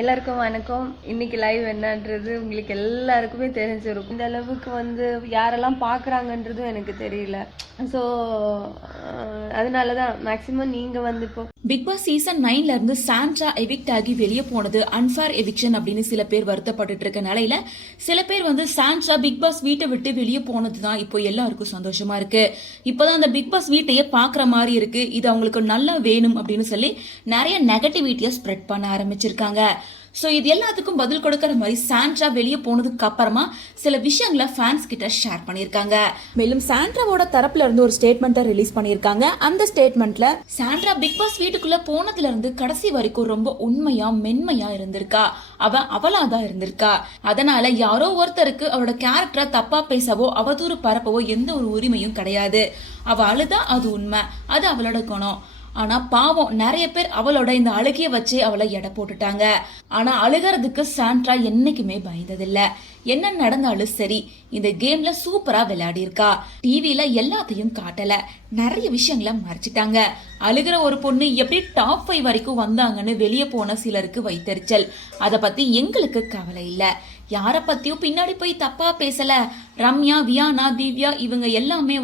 எல்லாருக்கும் வணக்கம். இன்னைக்கு லைவ் என்னன்றது உங்களுக்கு எல்லாருக்குமே தெரிஞ்சிருக்கும். இந்த அளவுக்கு யாரெல்லாம் பாக்குறாங்கன்றதும் எனக்கு தெரியல. ஸோ அதனாலதான் மேக்சிமம் நீங்க இப்போ பிக் பாஸ் சீசன் 9ல இருந்து சாண்ட்ரா எவிக்ட் ஆகி வெளியே போனது அன்ஃபேர் எவிக்ஷன் அப்படின்னு சில பேர் வருத்தப்பட்டு இருக்க நிலையில சில பேர் சாண்ட்ரா பிக் பாஸ் வீட்டை விட்டு வெளியே போனதுதான் இப்போ எல்லாருக்கும் சந்தோஷமா இருக்கு. இப்பதான் அந்த பிக் பாஸ் வீட்டையே பாக்குற மாதிரி இருக்கு. இது அவங்களுக்கு நல்லா வேணும் அப்படின்னு சொல்லி நிறைய நெகட்டிவிட்டியை ஸ்ப்ரெட் பண்ண ஆரம்பிச்சிருக்காங்க. சோ இது எல்லாத்துக்கும் பதில் கொடுக்கற மாதிரி சாண்ட்ரா வெளியே போனதுக்கு அப்புறமா சில விஷயங்களை ஃபேன்ஸ் கிட்ட ஷேர் பண்ணிருக்காங்க. மேலும் சாண்ட்ராவோட தரப்புல இருந்து ஒரு ஸ்டேட்மெண்ட்டை ரிலீஸ் பண்ணிருக்காங்க. அந்த ஸ்டேட்மெண்ட்ல சாண்ட்ரா பிக் பாஸ் வீட்டுக்குள்ள போனதுல இருந்து கடைசி வரைக்கும் ரொம்ப உண்மையா மென்மையா இருந்திருக்கா. அவளாதான் இருந்திருக்கா. அதனால யாரோ ஒருத்தருக்கு அவளோட கேரக்டரை தப்பா பேசவோ அவதூறு பரப்பவோ எந்த ஒரு உரிமையும் கிடையாது. அவ அழுதா அது உண்மை, அது அவளோட குணம். ஆனா பாவம் நிறைய பேர் அவளோட இந்த அழுகிய வச்சு அவளை எடை போட்டுட்டாங்க. ஆனா அழுகிறதுக்கு சாண்ட்ரா என்னைக்குமே பயந்ததில்ல. என்ன நடந்தாலும் சரி, இந்த கேம்ல சூப்பரா விளையாடி இருக்கா. டிவில எல்லாத்தையும் காட்டல, நிறைய விஷயங்களை மறைச்சிட்டாங்க. அழுகிற ஒரு பொண்ணு எப்படி டாப் 5 வரைக்கும் வந்தாங்கன்னு வெளியே போன சிலருக்கு வைத்தறிச்சல். அத பத்தி எங்களுக்கு கவலை இல்ல. யார பத்தியும் பின்னாடி போய் தப்பா பேசல. ரம்யா, வியானா, திவ்யா இவங்க எல்லாமே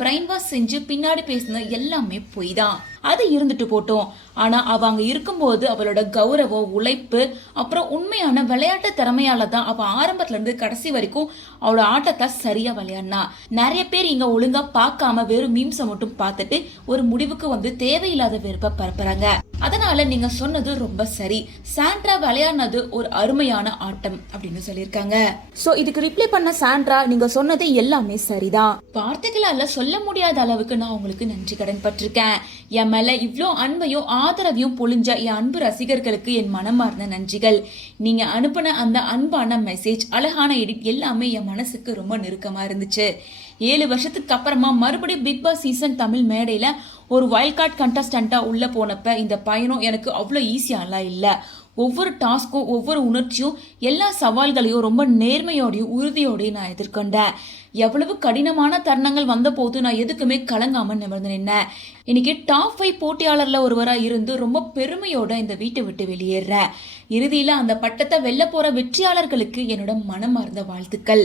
பிரைன் வாஷ் செஞ்சு பின்னாடி பேசின எல்லாமே பொய் தான். அது இருந்துட்டு போட்டோம். ஆனா அவ அங்க இருக்கும்போது அவளோட கௌரவம், உழைப்பு, அப்புறம் உண்மையான விளையாட்டு திறமையால தான் அவ ஆரம்பத்துல இருந்து கடைசி வரைக்கும் அவளோட ஆட்டத்தை சரியா விளையாடினா. நிறைய பேர் இங்க ஒழுங்கா பார்க்காம வெறும் மீம்ஸை மட்டும் பார்த்துட்டு ஒரு முடிவுக்கு தேவையில்லாத வெறுப்பை பரப்புறாங்க. அதனால நீங்க சொன்னது ரொம்ப சரி. சாண்ட்ரா விளையாடினது ஒரு அருமையான ஆட்டம் அப்படின்னு சொல்லியிருக்காங்க. சோ இதுக்கு ரிப்ளை பண்ண சாண்ட்ரா, நீங்க சொன்னது எல்லாமே சரிதான். வார்த்தைகளால சொல்ல முடியாத அளவுக்கு நான் உங்களுக்கு நன்றி கடன் பட்டிருக்கேன். என் மேல இவ்ளோ அன்பையும் ஆதரவையும் பொழிஞ்ச என் அன்பு ரசிகர்களுக்கு என் மனமார்ந்த நன்றிகள். நீங்க அனுப்பின அந்த அன்பான மெசேஜ், அழகான எடிட் எல்லாமே என் மனசுக்கு ரொம்ப நெருக்கமா இருந்துச்சு. 7 வருஷத்துக்கு அப்புறமா மறுபடியும் பிக் பாஸ் சீசன் தமிழ் மேடையில ஒரு வைல்ட் கார்டு கண்டஸ்டண்டா உள்ள போனப்ப இந்த பயணம் எனக்கு அவ்வளோ ஈஸியாலாம் இல்ல. ஒவ்வொரு டாஸ்க்கும், ஒவ்வொரு உணர்ச்சியும், எல்லா சவால்களையும் ரொம்ப நேர்மையோடையும் உறுதியோடையும் நான் எதிர்கொண்டேன். எவ்வளவு கடினமான தருணங்கள் வந்த போது நான் எதுக்குமே கலங்காம நிமிர்ந்து நின்னேன். இன்னைக்கு டாப் 5 போட்டியாளர்ல ஒருவரா இருந்து ரொம்ப பெருமையோட இந்த வீட்டை விட்டு வெளியேறேன். இறுதியில அந்த பட்டத்தை வெல்ல போற வெற்றியாளர்களுக்கு என்னோட மனமார்ந்த வாழ்த்துக்கள்.